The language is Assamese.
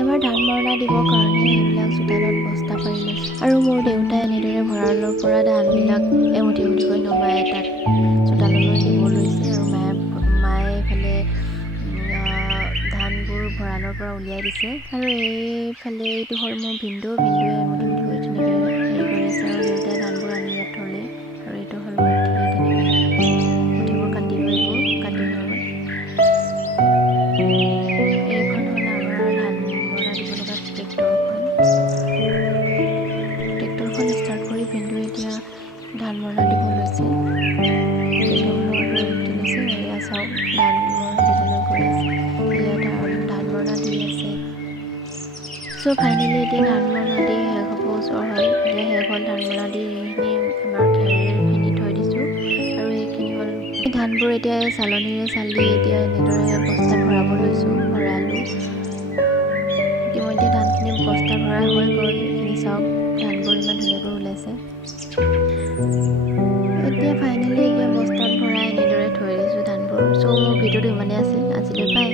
এবাৰ ধান মৰণা দিবৰ কাৰণে এইবিলাক চোতালত বস্তা পাৰি লৈছোঁ আৰু মোৰ দেউতাই এনেদৰে ভঁৰালৰ পৰা ধানবিলাক এমুঠি এমুঠিকৈ নমাই তাত চোতাললৈ নিব লৈছে আৰু মায়ে এইফালে ধানবোৰ ভঁৰালৰ পৰা উলিয়াই দিছে আৰু এইফালে এইটো হ'ল মোৰ ভিনদেউৱে এমুঠি এমুঠিকৈ তেনেকৈ হেৰি কৰি আছে আৰু দেউতাই ধানবোৰ আনি ইয়াত থ'লে আৰু এইটো হ'ল মুঠিয়ে তেনেকৈ মুঠিবোৰ কাটি লৈ গ'ল কাটি হৈ গ'ল। এইখন হ'ল আমাৰ ধান মৰণা দিব লগা ট্ৰেক্টৰখন ষ্টাৰ্ট কৰি ভিনদেউৱে এতিয়া ধান মৰণা দিব লৈছে। ট্ৰেক্টৰখনৰ ওপৰত উঠি লৈছে। এয়া চাওক ধান মৰণা দিবলৈ গৈ আছে। এয়া ধান মৰণা দি আছে। চ' ফাইনেলি এতিয়া ধান মৰণা দি শেষ হ'ব ওচৰ হ'ল। এতিয়া শেষ হ'ল ধান মৰণা দি এইখিনি আমাৰ খেৰখিনি থৈ দিছোঁ আৰু এইখিনি হ'ল ধানবোৰ এতিয়া চালনীৰে চালি এতিয়া এনেদৰে বস্তাত ভৰাব লৈছোঁ। ভৰালোঁ। ইতিমধ্যে ধানখিনি বস্তা ভৰা হৈ গ'ল। এইখিনি চাওক ধানবোৰ ইমান ধুনীয়াকৈ ওলাইছে। এতিয়া ফাইনেলি এতিয়া বস্তাত ভৰাই এনেদৰে থৈ দিছোঁ ধানবোৰ। চ' মোৰ ভিডিঅ'টো ইমানেই আছিল। আজিলৈ বাই।